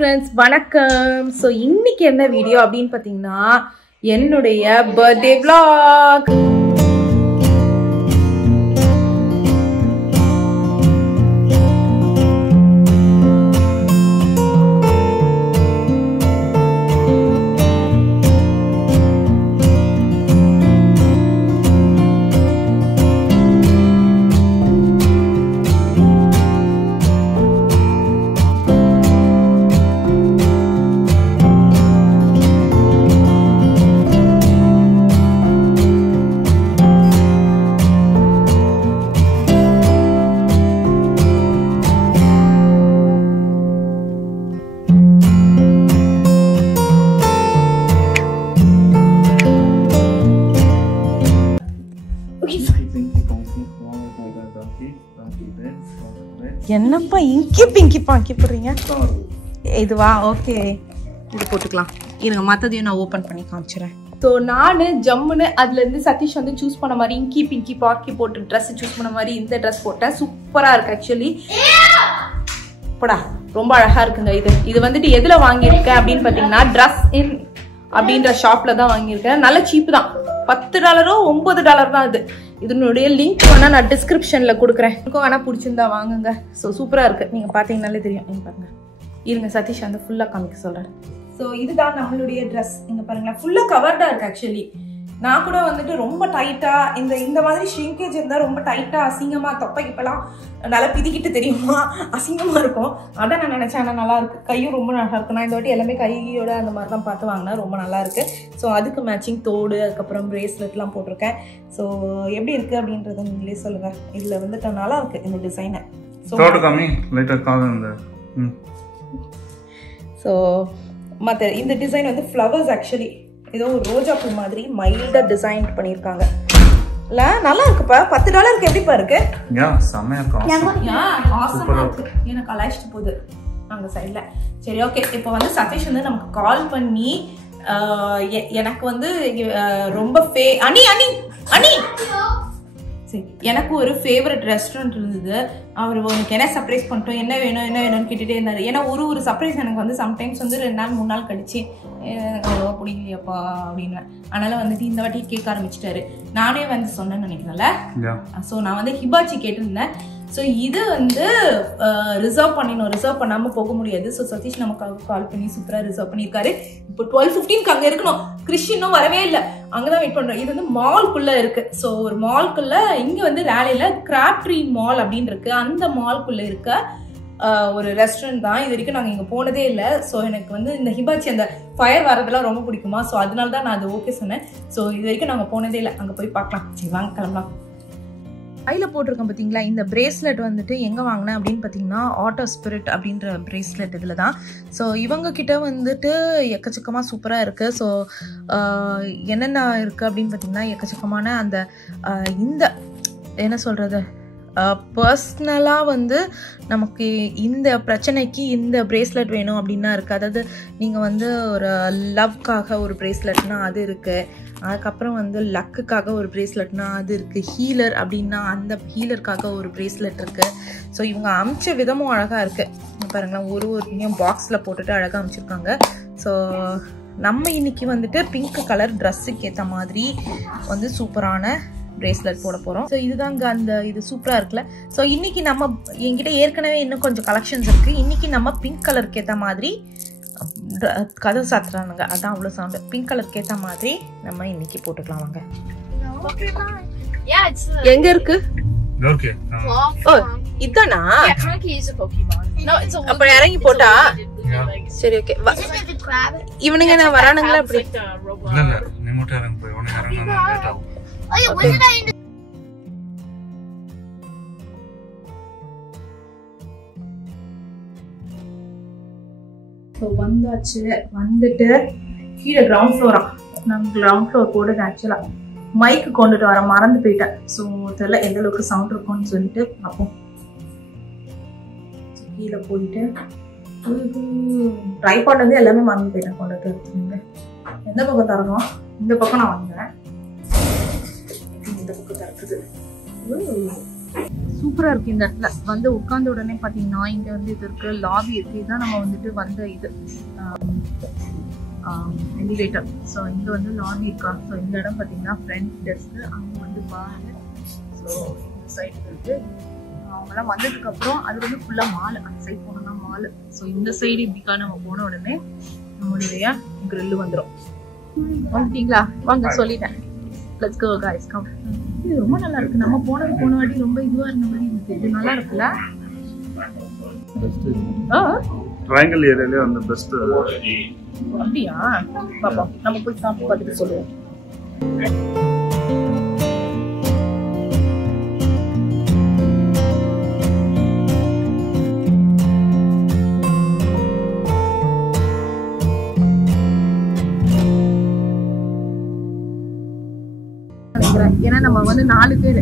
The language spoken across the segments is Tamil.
friends, வணக்கம். So இன்னைக்கு என்ன வீடியோ அப்படினு பாத்தீங்கன்னா என்னுடைய birthday vlog. என்னப்பா இங்கி பிங்கி பாக்கி போறீங்க இதுவா ஓகே இது போட்டுக்கலாம் இருங்க மத்ததையும் நான் ஓபன் பண்ணி காமிச்சறேன் சோ நானு ஜம்முன்னு அதுல இருந்து சதீஷ் வந்து சூஸ் பண்ண மாதிரி இங்கி பிங்கி பாக்கி போட்டு Dress சூஸ் பண்ண மாதிரி இந்த Dress போட்டேன் சூப்பரா இருக்கு एक्चुअली போடா ரொம்ப அழகா இருக்குங்க இது வந்துட்டு எதுல வாங்கி இருக்கேன் அப்படினு பாத்தீங்கன்னா Dress in அப்படிங்கற ஷாப்ல தான் வாங்கி இருக்கேன் நல்ல சீப் தான் $10 $9 தான் இது இதனுடைய லிங்க் வேணா நான் டிஸ்கிரிப்ஷன்ல கொடுக்குறேன் உங்களுக்கு வேணா பிடிச்சிருந்தா வாங்குங்க ஸோ சூப்பரா இருக்கு நீங்க பாத்தீங்கன்னாலே தெரியும் இங்க பாருங்க இருங்க சதீஷ் அந்த ஃபுல்லா காமிக்க சொல்றேன் ஸோ இதுதான் நம்மளுடைய ட்ரெஸ் இங்க பாருங்களேன் ஃபுல்லா கவர்டா இருக்கு ஆக்சுவலி நான் கூட வந்துட்டு ரொம்ப டைட்டா இந்த மாதிரி ஷ்ரிங்கேஜ் இருந்தா ரொம்ப டைட்டா அசிங்கமா தொப்பைக்குப்பெல்லாம் நல்லா பிதிக்கிட்டு தெரியுமா அசிங்கமா இருக்கும் அதான் நான் நினைச்சேன் ஆனால் நல்லா இருக்கு கையும் ரொம்ப நல்லா இருக்கு நான் இந்த வாட்டி எல்லாமே கையோட அந்த மாதிரி தான் பார்த்து வாங்கினா ரொம்ப நல்லா இருக்கு ஸோ அதுக்கு மேட்சிங் தோடு அதுக்கப்புறம் பிரேஸ்லெட்லாம் போட்டிருக்கேன் ஸோ எப்படி இருக்கு அப்படின்றத நீங்களே சொல்லுங்க இதுல வந்துட்டு நல்லா இருக்கு இந்த டிசைனை ஸோ மற்ற இந்த டிசைன் வந்து ஃப்ளவர்ஸ் ஆக்சுவலி ஏதோ ஒரு ரோஜா பூ மாதிரி மைல்டா டிசைன் பண்ணிருக்காங்க இல்ல நல்லா இருக்குப்பா $10 எப்படிப்பா இருக்கு செமையா இருக்கு எனக்கு அழைச்சிட்டு போகுது அங்க சைட்ல சரி ஓகே இப்போ வந்து சதீஷ் வந்து நமக்கு கால் பண்ணி எனக்கு வந்து ரொம்ப அனி அனி அனி சரி எனக்கு ஒரு ஃபேவரட் ரெஸ்டாரண்ட் இருந்தது அவர் உனக்கு என்ன சர்ப்ரைஸ் பண்ணிட்டோம் என்ன வேணும்னு கேட்டுட்டே இருந்தாரு ஏன்னா ஒரு சர்ப்ரைஸ் எனக்கு வந்து சம்டைம்ஸ் வந்து 2 நாள் 3 நாள் கழிச்சு எனக்கு அவ்வளோவா பிடிக்கலையாப்பா அப்படின்னு அதனால வந்துட்டு இந்த வாட்டி கேட்க ஆரம்பிச்சிட்டாரு நானே வந்து சொன்னேன்னு நினைக்கிறேன்ல ஸோ நான் வந்து ஹிபாச்சி கேட்டிருந்தேன் ஸோ இது வந்து ரிசர்வ் பண்ணாமல் போக முடியாது ஸோ சதீஷ் நமக்காக கால் பண்ணி சூப்பராக ரிசர்வ் பண்ணியிருக்காரு இப்போ 12:15 அங்கே இருக்கணும் கிறிஸ்டினும் வரவே இல்லை அங்கதான் வெயிட் பண்றோம் இது வந்து மால்குள்ள இருக்கு ஸோ ஒரு மால்குள்ள இங்க வந்து ரேலியில கிராப்ட்ரி மால் அப்படின்னு இருக்கு அந்த மால்குள்ள இருக்க ஒரு ரெஸ்டாரண்ட் தான் இது வரைக்கும் நாங்கள் இங்கே போனதே இல்லை ஸோ எனக்கு வந்து இந்த ஹிபாச்சி அந்த ஃபயர் வரதெல்லாம் ரொம்ப பிடிக்குமா ஸோ அதனால தான் நான் அது ஓகே சொன்னேன் ஸோ இது வரைக்கும் நாங்கள் போனதே இல்லை அங்கே போய் பார்க்கலாம் சரி வாங்க கிளம்பலாம் கையில் போட்டிருக்கேன் பார்த்தீங்களா இந்த பிரேஸ்லெட் வந்துட்டு எங்கே வாங்கினேன் அப்படின்னு பார்த்தீங்கன்னா ஆட்டோ ஸ்பிரிட் அப்படின்ற பிரேஸ்லெட் இதில் தான் ஸோ இவங்க கிட்ட வந்துட்டு எக்கச்சக்கமாக சூப்பராக இருக்குது ஸோ என்னென்ன இருக்குது அப்படின்னு பார்த்தீங்கன்னா எக்கச்சக்கமான அந்த இந்த என்ன சொல்கிறது பர்சனலாக வந்து நமக்கு இந்த பிரச்சனைக்கு இந்த பிரேஸ்லெட் வேணும் அப்படின்னா இருக்குது அதாவது நீங்கள் வந்து ஒரு லவ்க்காக ஒரு பிரேஸ்லெட்னா அது இருக்குது அதுக்கப்புறம் வந்து லக்குக்காக ஒரு பிரேஸ்லெட்னா அது இருக்குது ஹீலர் அப்படின்னா அந்த ஹீலருக்காக ஒரு பிரேஸ்லெட் இருக்குது ஸோ இவங்க அமிச்ச விதமும் அழகாக இருக்குது பாருங்களேன் ஒரு பாக்ஸில் போட்டுட்டு அழகாக அமிச்சிருக்காங்க ஸோ நம்ம இன்னைக்கு வந்துட்டு பிங்க் கலர் ட்ரெஸ்ஸுக்கு ஏற்ற மாதிரி வந்து சூப்பரான பிரேஸ்லெட் போட போகிறோம் ஸோ இதுதாங்க அந்த இது சூப்பராக இருக்குல்ல ஸோ இன்னைக்கு நம்ம என்கிட்ட ஏற்கனவே இன்னும் கொஞ்சம் கலெக்ஷன்ஸ் இருக்குது இன்னைக்கு நம்ம பிங்க் கலருக்கு ஏற்ற மாதிரி கதவு சாத்துறானுங்க அதான் அவ்வளோ சவுண்டு பிங்க் கலருக்கு ஏற்ற மாதிரி நம்ம இன்னைக்கு போட்டுக்கலாம் வாங்க எங்க இருக்கு ஓ இதானா அப்ப இறங்கி போட்டா சரி ஓகே இவனுங்க என்ன வரானுங்களா அப்படி ஸோ வந்தாச்சு வந்துட்டு கீழே கிரவுண்ட் ஃப்ளோரா நான் கிரவுண்ட் ஃப்ளோர் போடுறது ஆக்சுவலாக மைக்கு கொண்டுட்டு வர மறந்து போயிட்டேன் ஸோ தெரியல எந்த அளவுக்கு சவுண்ட் இருக்கும்னு சொல்லிட்டு பார்ப்போம் கீழே போயிட்டு ட்ரைபாட் வந்து எல்லாமே மறந்து போயிட்டேன் கொண்டுட்டு எடுத்துருங்க எந்த பக்கம் தரணும் இந்த பக்கம் நான் வாங்குறேன் இந்த பக்கம் திறக்குது சூப்பரா இருக்கு இந்த இடத்துல வந்து உட்கார்ந்த உடனே பாத்தீங்கன்னா இங்க வந்து இது இருக்கு, லாபி இருக்கு. இதுதான் நம்ம வந்துட்டு வந்த இது எலிவேட்டர். ஸோ இங்க வந்து லாபி இருக்கா. ஸோ இந்த இடம் பாத்தீங்கன்னா ஃப்ரண்ட் டெஸ்க், அங்க வந்து பார். ஸோ இந்த சைடு இருக்கு. அவங்கெல்லாம் வந்ததுக்கு அப்புறம் அது வந்து ஃபுல்லா மால். அந்த சைடு போனோம்னா மால். ஸோ இந்த சைடு இப்படிக்கா நம்ம போன உடனே நம்மளுடைய கிரில் வந்துடும். வந்துட்டீங்களா? வாங்க சொல்லிட்டேன். Let's go guys come. இது ரொம்ப நல்லா இருக்கு. நம்ம போன வாட்டி ரொம்ப இதுவா இருந்த மாதிரி இருந்துச்சு. இது நல்லா இருக்குல்ல? ட்ரையாங்கிள் ஏரியாலே வந்து பெஸ்ட். அப்படியா? பாப்பா நம்ம போய் சாப்பிட்டு பார்த்துட்டு சொல்லுவோம். ஏன்னா நம்ம வந்து 4 பேர்,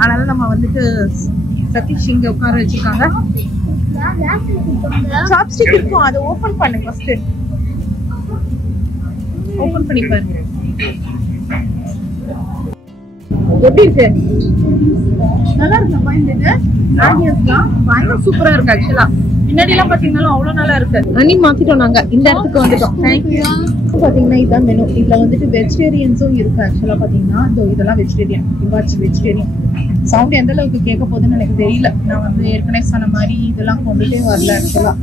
அதனால நம்ம வந்துட்டு சதீஷ் இங்க உட்கார வச்சிருக்காங்க. சாப்ஸ்டிக் இருக்கும், அதை ஓபன் பண்ணு ஃபர்ஸ்ட். ஓபன் பண்ணி பாருங்க எப்படி இருக்கு. நல்லா இருக்குப்பா. இந்த ஆம்பியன்ஸ்லாம் பயங்கர சூப்பரா இருக்கு. ஆக்சுவலா முன்னாடி எல்லாம் பாத்தீங்கன்னா அவ்வளவு நல்லா இருக்கு. அனி மாத்திட்டோம், நாங்க இந்த இடத்துக்கு வந்துட்டோம். தேங்க்யூ. பாத்தீங்கன்னா இதான் மெனு. இதுல வந்துட்டு வெஜிடேரியன்ஸும் இருக்கு. ஆக்சுவலா பாத்தீங்கன்னா இதெல்லாம் வெஜிடேரியன். இவாச்சு வெஜிடேரியன். சவுண்ட் எந்த அளவுக்கு கேட்க போகுதுன்னு எனக்கு தெரியல. நான் வந்து ஏற்கனவே சொன்ன மாதிரி இதெல்லாம் கொண்டுட்டே வரல. ஆக்சுவலா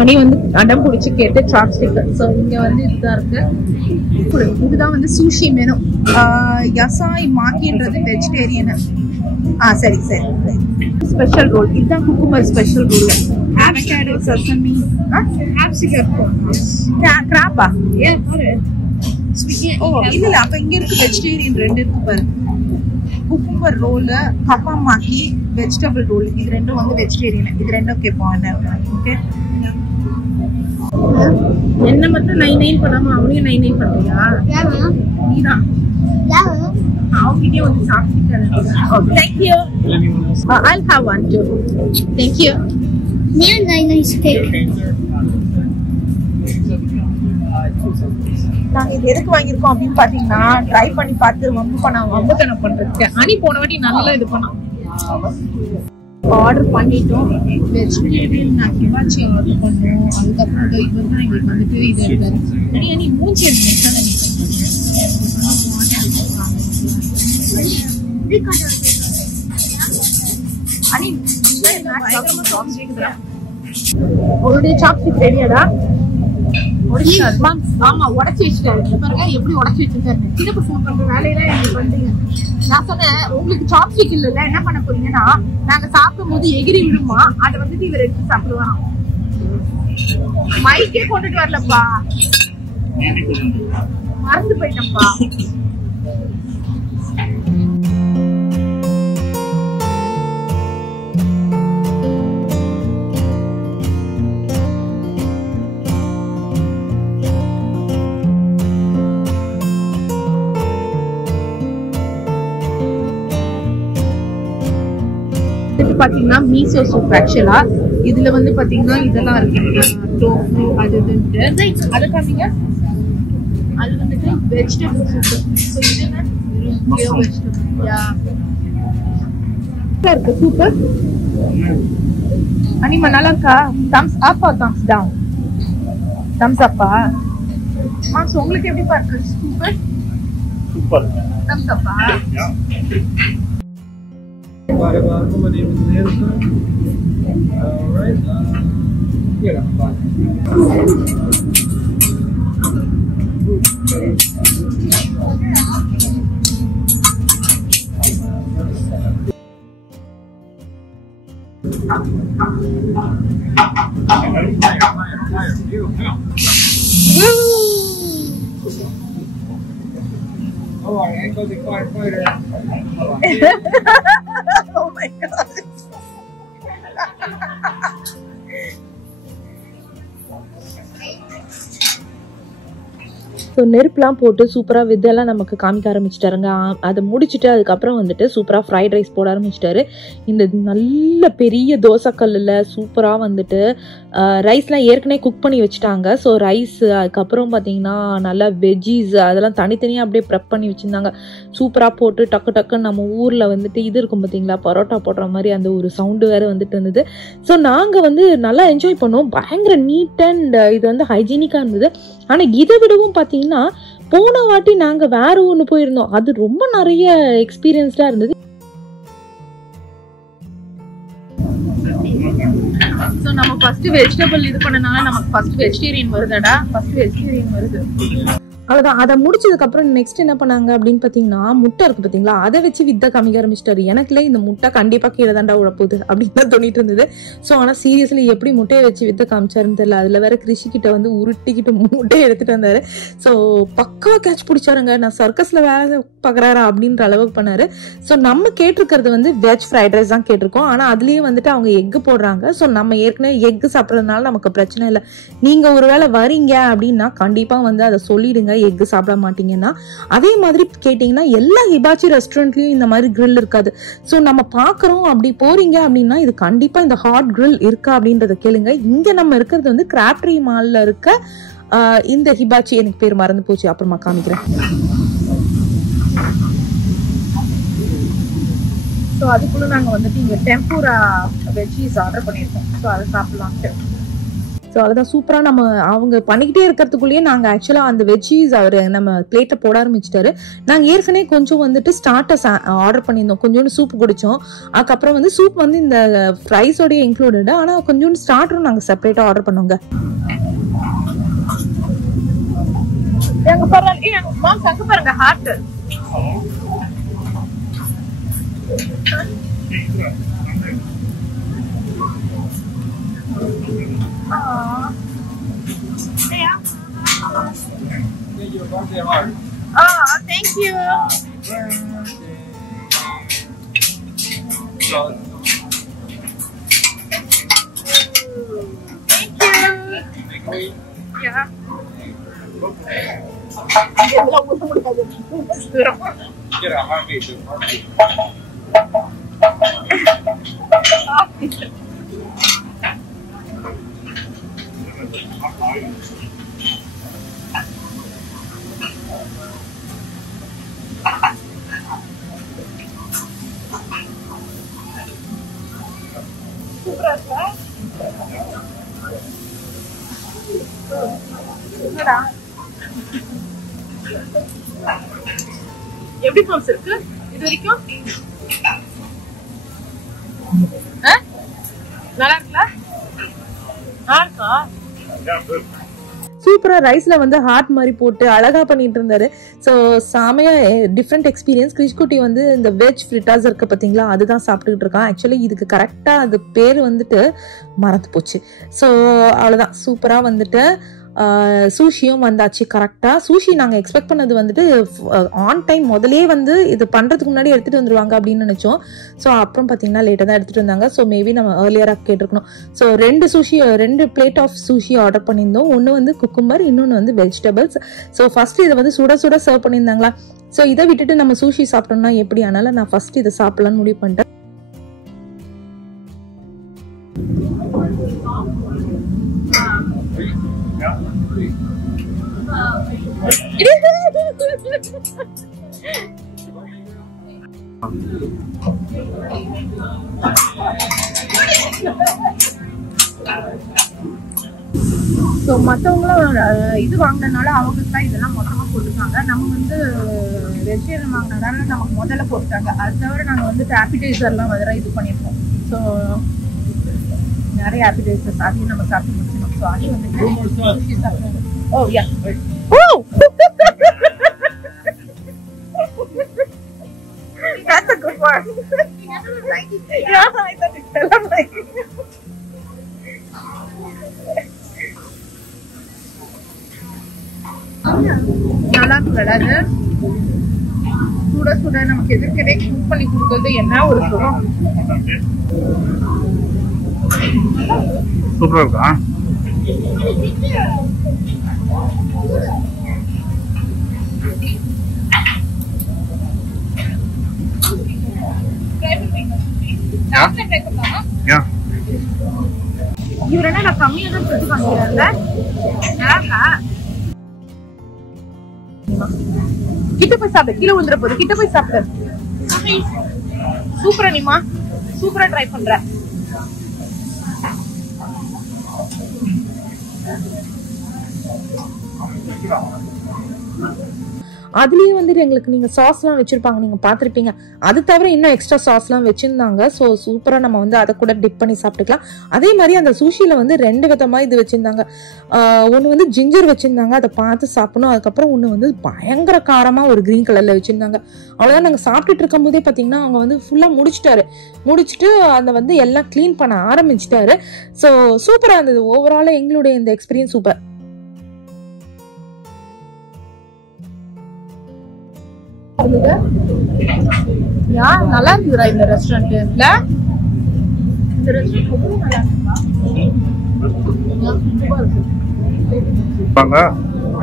அனி வந்து அடம் பிடிச்சி கேட்டு சாப்ஸ்டிக். ஸோ இங்க வந்து இதுதான் இருக்கு. இதுதான் வந்து சூஷி மெனு. யசாய் மாக்கின்றது வெஜிடேரியன். சரி சரி. ஸ்பெஷல் ரோல் இதுதான். Cucumber special roll. Avocado, sashimi, கிராப்பா. ஓ இல்ல, அப்ப இங்க இருக்கு வெஜிடேரியன் 2 இருக்கு பாரு. குக்கும்பர் ரோல், கப்பா மாக்கி, வெஜிடபிள் ரோல். இது ரெண்டும் வந்து வெஜிடேரியன். இது ரெண்டும் கேட்போம் என்ன. ஓகே, என்ன மட்டும் 9 பண்ணாம அவனையும் 9 பண்றியா? நீதான் அவங்கிட்டே வந்து சாப்பிட்டு. Thank you. I'll have one too. Thank you. nice cake. நாங்க இது எதுக்கு வாங்கியிருக்கோம் அப்படின்னு பாத்தீங்கன்னா ட்ரை பண்ணி பார்த்து வம்புத்தனம் பண்றதுக்கு. அனி போன வாட்டி நல்லா இது பண்ணோம். ஆர்டர் பண்ணிட்டோம். வெஜிடேரியன் நான் ஹிமாச்சி ஆர்டர் பண்ணோம். அதுக்கப்புறம் இவர் தான் எங்களுக்கு வந்துட்டு இது எடுத்தாரு. அனி மூஞ்சி உங்களுடைய சாப்ஸ்டிக் ரெடியாடா? ஆமா, உடச்சி வச்சுட்டாரு. பாருங்க எப்படி உடச்சி வச்சிருக்காரு. சின்ன பசங்க பண்ற வேலையெல்லாம் எங்களுக்கு பண்றீங்க. நான் சொன்னேன் உங்களுக்கு சாப்ஸ்டிக் இல்ல, என்ன பண்ண போறீங்கன்னா நாங்க சாப்பிடும் போது எகிரி விடுமா, அதை வந்துட்டு இவர் எடுத்து சாப்பிடுவான். மைக்கே கொண்டுட்டு வரலப்பா, மறந்து போயிட்டப்பா. பாத்தீங்கன்னா மீசோ சூப். ஆக்சுவலா இதுல வந்து பாத்தீங்கன்னா இதெல்லாம் இருக்கு, டோஃபு அது இதுன்ட்டு. அதை காமிங்க. அது வந்துட்டு வெஜிடபிள் சூப். ஸோ இது என்ன வெஜிடபிள் இருக்கு சூப்பு. அனிமா நல்லா இருக்கா? Thumbs up or thumbs down? Thumbs அப்பா. மாம்ஸ் உங்களுக்கு எப்படி இருக்கு சூப்பு? சூப்பர். தம்ஸ் அப்பா. Alright. Yeah. Oh, I ain't going to firefighter. Oh my god. So நெருப்புலாம் போட்டு சூப்பராக விதெல்லாம் நமக்கு காமிக்க ஆரம்பிச்சிட்டாருங்க. அதை முடிச்சுட்டு அதுக்கப்புறம் வந்துட்டு சூப்பராக ஃப்ரைட் ரைஸ் போட ஆரம்பிச்சிட்டாரு. இந்த நல்ல பெரிய தோசைக்கல்லில் சூப்பராக வந்துட்டு ரைஸ்லாம் ஏற்கனவே குக் பண்ணி வச்சுட்டாங்க. ஸோ ரைஸ் அதுக்கப்புறம் பார்த்தீங்கன்னா நல்லா வெஜ்ஜீஸ் அதெல்லாம் தனித்தனியாக அப்படியே ப்ரெப் பண்ணி வச்சுருந்தாங்க. சூப்பராக போட்டு டக்கு டக்குன்னு நம்ம ஊரில் வந்துட்டு இது இருக்கும் பார்த்தீங்களா, பரோட்டா போடுற மாதிரி அந்த ஒரு சவுண்டு வேறு வந்துட்டு இருந்தது. ஸோ நாங்கள் வந்து நல்லா என்ஜாய் பண்ணோம். பயங்கர நீட் அண்ட் இது வந்து ஹைஜீனிக்காக இருந்தது. ஆனால் இதை விடவும் பார்த்தீங்கன்னா போன வாட்டி நாங்கள் வேற ஒன்று போயிருந்தோம், அது ரொம்ப நிறைய எக்ஸ்பீரியன்ஸ்டாக இருந்தது. ஸோ நம்ம ஃபர்ஸ்ட் வெஜிடபிள் இது பண்ணனால நமக்கு ஃபர்ஸ்ட் வெஜிடேரியன் வருதுடா, ஃபர்ஸ்ட் வெஜிடேரியன் வருது. அவ்வளோதான். அதை முடிச்சதுக்கப்புறம் நெக்ஸ்ட் என்ன பண்ணாங்க அப்படின்னு பார்த்தீங்கன்னா முட்டை இருக்குது பார்த்தீங்களா, அதை வச்சு வித்தை காமிக்க ஆரம்பிச்சிட்டாரு. எனக்குலே இந்த முட்டை கண்டிப்பாக கீழே தாண்டா உழப்போகுது அப்படின்னு தான் தோணிட்டு இருந்தது. ஸோ ஆனால் சீரியஸ்லி எப்படி முட்டையை வச்சு வித்தை காமிச்சாருன்னு தெரியல. அதில் வேற கிருஷிக்கிட்ட வந்து உருட்டிக்கிட்டு முட்டையை எடுத்துகிட்டு வந்தார். ஸோ பக்காவாக கேட்ச் பிடிச்சாருங்க. நான் சர்க்கஸில் வேலை பார்க்குறாரா அப்படின்ற அளவுக்கு பண்ணார். ஸோ நம்ம கேட்டிருக்கிறது வந்து வெஜ் ஃப்ரைட் ரைஸ் தான் கேட்டிருக்கோம். ஆனால் அதுலேயே வந்துட்டு அவங்க எக்கு போடுறாங்க. ஸோ நம்ம ஏற்கனவே எக்கு சாப்பிட்றதுனால நமக்கு பிரச்சனை இல்லை. நீங்கள் ஒரு வேளை வரீங்க அப்படின்னா கண்டிப்பாக வந்து அதை சொல்லிடுங்க, எக்கு சாப்பிட மாட்டீங்கன்னா. அதே மாதிரி கேட்டீங்கன்னா எல்லா ஹிபாச்சி ரெஸ்டாரண்ட்லயும் இந்த மாதிரி கிரில் இருக்காது. ஸோ நம்ம பாக்குறோம் அப்படி போறீங்க அப்படின்னா இது கண்டிப்பா இந்த ஹாட் கிரில் இருக்கா அப்படின்றத கேளுங்க. இங்க நம்ம இருக்கிறது வந்து கிராப்ட்ரி மால்ல இருக்க இந்த ஹிபாச்சி, எனக்கு பேர் மறந்து போச்சு, அப்புறமா காமிக்கிறேன். ஸோ அதுக்குள்ள நாங்க வந்துட்டு இங்க டெம்பூரா வெஜ்ஜீஸ் ஆர்டர் பண்ணியிருக்கோம். ஸோ அதை சாப்பிடலாம்ட்டு. ஸோ அதுதான் சூப்பராக நம்ம அவங்க பண்ணிக்கிட்டே இருக்கிறதுக்குள்ளேயே நாங்கள் ஆக்சுவலாக அந்த வெஜ்ஜீஸ் அவர் நம்ம பிளேட்டை போட ஆரம்பிச்சிட்டாரு. நாங்கள் ஏற்கனவே கொஞ்சம் வந்துட்டு ஸ்டார்டர்ஸ் ஆர்டர் பண்ணியிருந்தோம், கொஞ்சோண்டு சூப் குடித்தோம். அதுக்கப்புறம் வந்து சூப் வந்து இந்த ஃப்ரைஸோடய இன்க்ளூடட். ஆனால் கொஞ்சோண்டு ஸ்டார்டரும் நாங்கள் செப்பரேட்டாக ஆர்டர் பண்ணோங்க. பாருங்க ஹார்ட் thank you. Yeah. எப்படி பாம்ஸ் இருக்கு இது வரைக்கும்? நல்லா இருக்குல்ல? இருக்கா? சூப்பரா ரைஸ்ல வந்து ஹார்ட் மாதிரி போட்டு அழகா பண்ணிட்டு இருந்தாரு. ஸோ செமையா டிஃப்ரெண்ட் எக்ஸ்பீரியன்ஸ். கிரிஷ்குட்டி வந்து இந்த வெஜ் ஃப்ரிட்டாஸ் இருக்கு பார்த்தீங்களா, அதுதான் சாப்பிட்டுக்கிட்டு இருக்கான். ஆக்சுவலி இதுக்கு கரெக்டாக அது பேர் வந்துட்டு மறந்து போச்சு. ஸோ அவ்வளோதான். சூப்பராக வந்துட்டு சூஷியும் வந்தாச்சு. கரெக்டாக சூஷி நாங்கள் எக்ஸ்பெக்ட் பண்ணது வந்துட்டு ஆன் டைம் முதலே வந்து இது பண்ணுறதுக்கு முன்னாடி எடுத்துகிட்டு வந்துடுவாங்க அப்படின்னு நினச்சோம். ஸோ அப்புறம் பார்த்தீங்கன்னா லேட்டாக தான் எடுத்துகிட்டு வந்தாங்க. ஸோ மேபி நம்ம ஏர்லியராக கேட்டிருக்கணும். ஸோ ரெண்டு பிளேட் ஆஃப் சூஷி ஆர்டர் பண்ணியிருந்தோம். ஒன்று வந்து குக்கும்பர், இன்னொன்று வந்து வெஜிடபிள்ஸ். ஸோ ஃபர்ஸ்ட் இதை வந்து சுட சுட சர்வ் பண்ணியிருந்தாங்களா. ஸோ இதை விட்டுட்டு நம்ம சூஷி சாப்பிட்டோம்னா எப்படி, அதனால நான் ஃபர்ஸ்ட் இதை சாப்பிடலான்னு முடிவு பண்ணிட்டேன். ஸோ மற்றவங்களும் இது வாங்கினதுனால அவங்களுக்கு தான் இதெல்லாம் மொத்தமாக போட்டுருக்காங்க. நம்ம வந்து வெஜிடேரியன் வாங்கினதால நமக்கு முதல்ல போட்டுட்டாங்க. அது தவிர நாங்கள் வந்து ஆப்பிடைசர்லாம் வேற இது பண்ணியிருக்கோம். ஸோ நிறைய ஆப்பிடைசர்ஸ் அதையும் நம்ம சாப்பிட்டு முடிச்சிடணும். ஸோ அது வந்து சாப்பிடுவோம். ஓ யா, ஓ that's a good one. Yeah, I thought it fell on my நல்லா இருக்குல்ல. சுட சுட நமக்கு எதிர்க்கவே குக் பண்ணி கொடுக்கறது என்ன ஒரு சுகம். சூப்பரா இருக்கா? Yeah. இவர் என்ன நான் கம்மியா தான் செஞ்சு காமிக்கிறாங்க. கிட்ட போய் சாப்பிடு, கீழே விழுந்துற போது. கிட்ட போய் சாப்பிடு. சூப்பரா நீமா, சூப்பரா ட்ரை பண்ற. அதுலயே வந்துட்டு எங்களுக்கு நீங்க சாஸ்லாம் வச்சிருப்பாங்க, நீங்க பாத்திருப்பீங்க. அது தவிர இன்னும் எக்ஸ்ட்ரா சாஸ்லாம் வச்சிருந்தாங்க. ஸோ சூப்பரா நம்ம வந்து அதை கூட டிப் பண்ணி சாப்பிட்டுக்கலாம். அதே மாதிரி அந்த சூஷில வந்து 2 விதமா இது வச்சிருந்தாங்க. ஒன்று வந்து ஜிஞ்சர் வச்சிருந்தாங்க, அதை பார்த்து சாப்பிடணும். அதுக்கப்புறம் ஒன்று வந்து பயங்கர காரமா ஒரு கிரீன் கலர்ல வச்சிருந்தாங்க. அவ்வளவுதான். நாங்க சாப்பிட்டுட்டு இருக்கும் போதே பாத்தீங்கன்னா அவங்க வந்து ஃபுல்லா முடிச்சுட்டு அதை வந்து எல்லாம் கிளீன் பண்ண ஆரம்பிச்சிட்டாரு. ஸோ சூப்பரா இருந்தது. ஓவராலா எங்களுடைய இந்த எக்ஸ்பீரியன்ஸ் சூப்பர். நல்லா இருக்குதுடா இந்த ரெஸ்டாரண்ட். இல்ல இந்த ரெஸ்டாரண்ட் ரொம்ப நல்லா இருக்குங்க.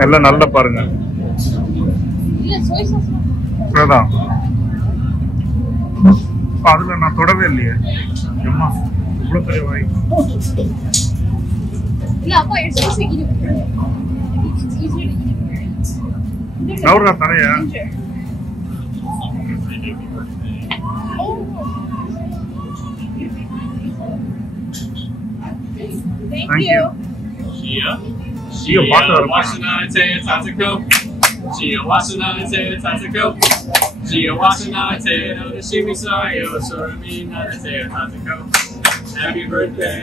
எல்லாம் நல்லா பாருங்க. இல்ல சோய் சாஸ் அதான் அதுல நான் தொடவே இல்லையே. அம்மா இவ்வளவு பெரிய வாய். இல்ல அப்பா எடுத்து நவுரா தரையா. Thank you. Happy birthday.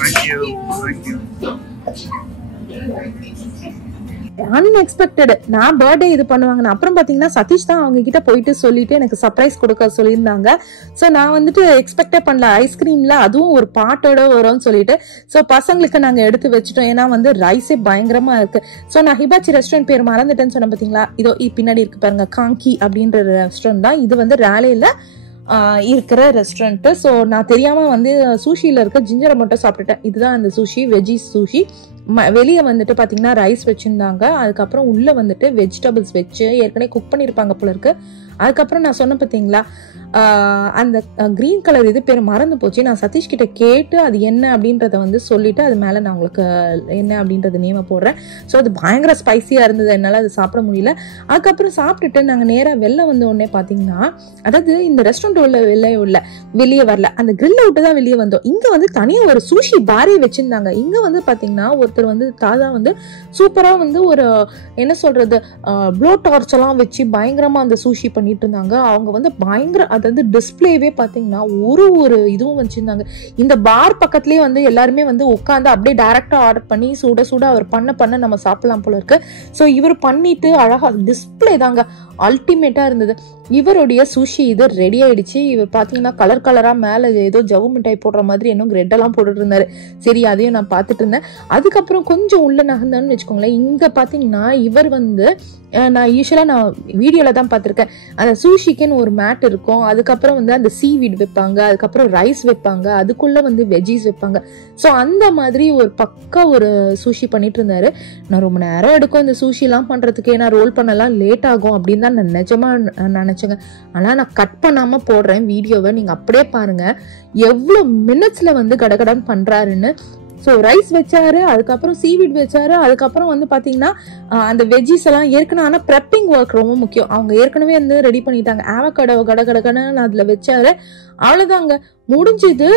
Thank you. Unexpected. நான் பர்த்டே இது பண்ணுவாங்க. அப்புறம் பாத்தீங்கன்னா சதீஷ் தான் அவங்க கிட்ட போயிட்டு சொல்லிட்டு எனக்கு சர்ப்ரைஸ் கொடுக்க சொல்லியிருந்தாங்க. ஸோ நான் வந்துட்டு எக்ஸ்பெக்டே பண்ணல. ஐஸ்கிரீம்ல அதுவும் ஒரு பாட்டோட வரும்னு சொல்லிட்டு ஸோ பசங்களுக்கு நாங்க எடுத்து வச்சுட்டோம். ஏன்னா வந்து ரைஸே பயங்கரமா இருக்கு. ஸோ நான் ஹிபாச்சி ரெஸ்டாரண்ட் பேர் மறந்துட்டேன்னு சொன்னேன் பாத்தீங்களா. இதோ பின்னாடி இருக்கு பாருங்க, காங்கி அப்படின்ற ரெஸ்டாரண்ட் தான். இது வந்து ராலேல இருக்கிற ரெஸ்டாரண்ட். ஸோ நான் தெரியாம வந்து சூஷில இருக்க ஜிஞ்சரை மட்டும் சாப்பிட்டுட்டேன். இதுதான் அந்த சூஷி, வெஜ்ஜீஸ் சூஷி. வெளியே வந்துட்டு பாத்தீங்கன்னா ரைஸ் வச்சிருந்தாங்க. அதுக்கப்புறம் உள்ள வந்துட்டு வெஜிடபிள்ஸ் வச்சு ஏற்கனவே குக் பண்ணிருப்பாங்க போல இருக்கு. அதுக்கப்புறம் நான் சொன்ன பாத்தீங்களா அந்த கிரீன் கலர் இது பேர் மறந்து போச்சு. நான் சதீஷ் கிட்ட கேட்டு அது என்ன அப்படின்றத வந்து சொல்லிட்டு அது மேல நான் உங்களுக்கு என்ன அப்படின்றத நேம போடுறேன். ஸோ அது பயங்கர ஸ்பைசியா இருந்தது, என்னால அது சாப்பிட முடியல. அதுக்கப்புறம் சாப்பிட்டுட்டு நாங்க நேரா வெளில வந்த உடனே பாத்தீங்கன்னா, அதாவது இந்த ரெஸ்டாரண்ட் உள்ள வெளியே வரல, அந்த கிரில்ல விட்டு தான் வெளியே வந்தோம். இங்க வந்து தனியா ஒரு சூஷி பாரே வச்சிருந்தாங்க. இங்க வந்து பாத்தீங்கன்னா ஒருத்தர் வந்து தாதா வந்து சூப்பரா வந்து ஒரு என்ன சொல்றது ப்ளோ டார்ச் எல்லாம் வச்சு பயங்கரமா அந்த சூஷி பண்ணிட்டு இருந்தாங்க. அவங்க வந்து பயங்கர அதாவது டிஸ்பிளேவே பாத்தீங்கன்னா ஒரு இதுவும் வச்சிருந்தாங்க. இந்த பார் பக்கத்துலயே வந்து எல்லாருமே வந்து உட்காந்து அப்படியே டைரக்டா ஆர்டர் பண்ணி சுட அவர் பண்ண நம்ம சாப்பிடலாம் போல இருக்கு. ஸோ இவர் பண்ணிட்டு அழகா டிஸ்பிளே தாங்க அல்டிமேட்டா இருந்தது. இவருடைய சுஷி இது ரெடி ஆயிடுச்சு. இவர் பாத்தீங்கன்னா கலரா மேல ஏதோ ஜவு மிட்டாய் போடுற மாதிரி இன்னும் ரெட் எல்லாம் போட்டுட்டு இருந்தாரு. சரி அதையும் நான் பாத்துட்டு இருந்தேன். அதுக்கப்புறம் கொஞ்சம் உள்ள நகர்ந்தான்னு வச்சுக்கோங்களேன். இங்க பாத்தீங்கன்னா இவர் வந்து நான் யூஸ்வலா நான் வீடியோல தான் பாத்திருக்கேன். அந்த சூஷிக்குன்னு ஒரு மேட் இருக்கும். அதுக்கப்புறம் வந்து அந்த சீவீட் வைப்பாங்க, அதுக்கப்புறம் ரைஸ் வைப்பாங்க, அதுக்குள்ள வந்து வெஜ்ஜீஸ் வைப்பாங்க. ஸோ அந்த மாதிரி ஒரு பக்கா ஒரு சூஷி பண்ணிட்டு இருந்தாரு. நான் ரொம்ப நேரம் எடுக்கும் இந்த சூஷி எல்லாம் பண்றதுக்கு, ஏன்னா ரோல் பண்ணலாம் லேட் ஆகும் அப்படின்னு தான் நான் நிஜமா நினைச்சேங்க. ஆனா நான் கட் பண்ணாம போடுறேன் வீடியோவை, நீங்க அப்படியே பாருங்க எவ்வளவு மினிட்ஸ்ல வந்து கடகடன் பண்றாருன்னு. ஸோ ரைஸ் வச்சாரு, அதுக்கப்புறம் சீவீட் வச்சாரு, அதுக்கப்புறம் வந்து பாத்தீங்கன்னா அந்த வெஜ்ஜீஸ் எல்லாம் ஏற்கனவே. ஆனா ப்ரெப்பிங் ஒர்க் ரொம்ப முக்கியம். அவங்க ஏற்கனவே வந்து ரெடி பண்ணிட்டாங்க. ஆவக்காடோ கடகடன்னு அதுல வச்சாரு. அவ்வளவுதாங்க முடிஞ்சது.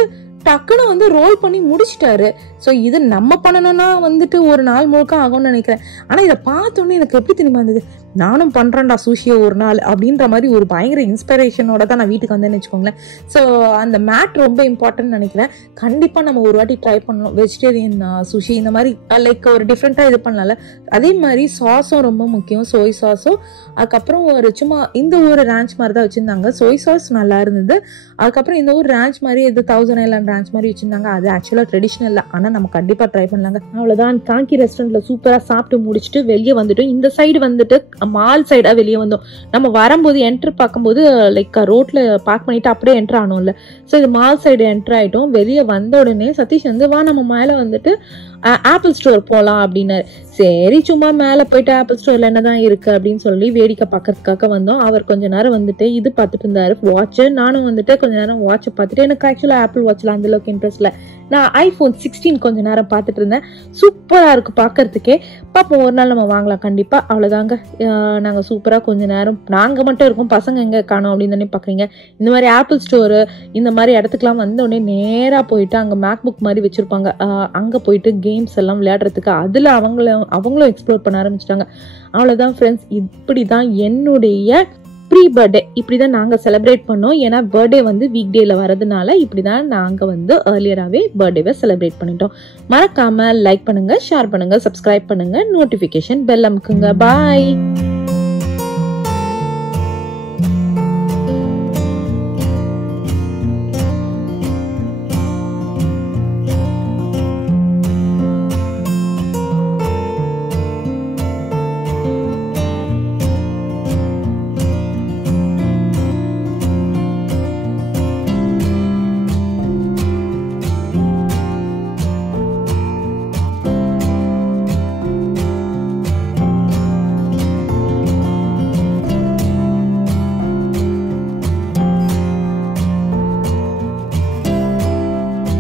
டக்குன்னு வந்து ரோல் பண்ணி முடிச்சிட்டாரு. ஸோ இது நம்ம பண்ணணும்னா வந்துட்டு ஒரு நாள் முழுக்க ஆகும்னு நினைக்கிறேன். ஆனா இதை பார்த்தோன்னே எனக்கு எப்படி தெரியுமா இருந்தது, நானும் பண்றேன்டா சூஷியை ஒரு நாள் அப்படின்ற மாதிரி ஒரு பயங்கர இன்ஸ்பிரேஷனோட தான் நான் வீட்டுக்கு வந்தேன்னு வச்சுக்கோங்களேன். ஸோ அந்த மேட் ரொம்ப இம்பார்ட்டன்ட் நினைக்கிறேன். கண்டிப்பா நம்ம ஒரு வாட்டி ட்ரை பண்ணணும். வெஜிடேரியன் சூஷி இந்த மாதிரி லைக் ஒரு டிஃப்ரெண்டா இது பண்ணல. அதே மாதிரி சாஸும் ரொம்ப முக்கியம். சோய் சாஸும், அதுக்கப்புறம் ஒரு சும்மா இந்த ஒரு ரேஞ்ச் மாதிரி தான் வச்சிருந்தாங்க. சோய் சாஸ் நல்லா இருந்தது. அதுக்கப்புறம் இந்த ஒரு ரேஞ்ச் மாதிரி இது 1000 ரேஞ்ச் மாதிரி வச்சிருந்தாங்க. அது ஆக்சுவலா ட்ரெடிஷ்னல், ஆனா இருந்துச்சுன்னா நம்ம கண்டிப்பா ட்ரை பண்ணலாங்க. அவ்வளவுதான், காங்கி ரெஸ்டாரண்ட்ல சூப்பரா சாப்பிட்டு முடிச்சுட்டு வெளியே வந்துட்டோம். இந்த சைடு வந்துட்டு மால் சைடா வெளியே வந்தோம். நம்ம வரும்போது என்ட்ரு பார்க்கும்போது லைக் ரோட்ல பார்க் பண்ணிட்டு அப்படியே என்ட்ரு ஆனோம்ல. ஸோ இது மால் சைடு என்ட்ரு ஆயிட்டோம். வெளியே வந்த உடனே சதீஷ் வந்து வா நம்ம மேல வந்துட்டு ஆப்பிள் ஸ்டோர் போகலாம் அப்படின்னாரு. சரி சும்மா மேலே போயிட்டு ஆப்பிள் ஸ்டோர்ல என்னதான் இருக்கு அப்படின்னு சொல்லி வேடிக்கை பார்க்கறதுக்காக வந்தோம். அவர் கொஞ்ச நேரம் வந்துட்டு இது பார்த்துட்டு இருந்தாரு வாட்ச். நானும் வந்துட்டு கொஞ்ச நேரம் வாட்சை பார்த்துட்டு, எனக்கு ஆக்சுவலாக ஆப்பிள் வாட்ச்ல அந்த அளவுக்கு இன்ட்ரெஸ்ட் இல்லை. நான் iPhone 16 கொஞ்ச நேரம் பார்த்துட்டு இருந்தேன். சூப்பராக இருக்கு பார்க்கறதுக்கே. பார்ப்போம், ஒரு நாள் நம்ம வாங்கலாம் கண்டிப்பா. அவ்வளோதாங்க, நாங்கள் சூப்பராக கொஞ்ச நேரம் நாங்கள் மட்டும் இருக்கோம், பசங்க எங்கே காணோம் அப்படின்னு தானே பார்க்குறீங்க. இந்த மாதிரி ஆப்பிள் ஸ்டோரு இந்த மாதிரி இடத்துக்குலாம் வந்த உடனே நேராக போயிட்டு அங்கே மேக்புக் மாதிரி வச்சிருப்பாங்க, அங்கே போயிட்டு கேம்ஸ் எல்லாம் விளையாடுறதுக்கு அதில் அவங்களும் எக்ஸ்ப்ளோர் பண்ண ஆரம்பிச்சிட்டாங்க. அவ்வளோதான் ஃப்ரெண்ட்ஸ், இப்படி தான் என்னுடைய ப்ரீ பர்த்டே இப்படி தான் நாங்கள் செலிப்ரேட் பண்ணோம். ஏன்னா பர்த்டே வந்து வீக் டேல வரதுனால இப்படி தான் நாங்கள் வந்து ஏர்லியராகவே பர்த்டேவை செலிப்ரேட் பண்ணிட்டோம். மறக்காம லைக் பண்ணுங்க, ஷேர் பண்ணுங்க, சப்ஸ்கிரைப் பண்ணுங்க, நோட்டிஃபிகேஷன் பெல் அமுக்குங்க. பாய்.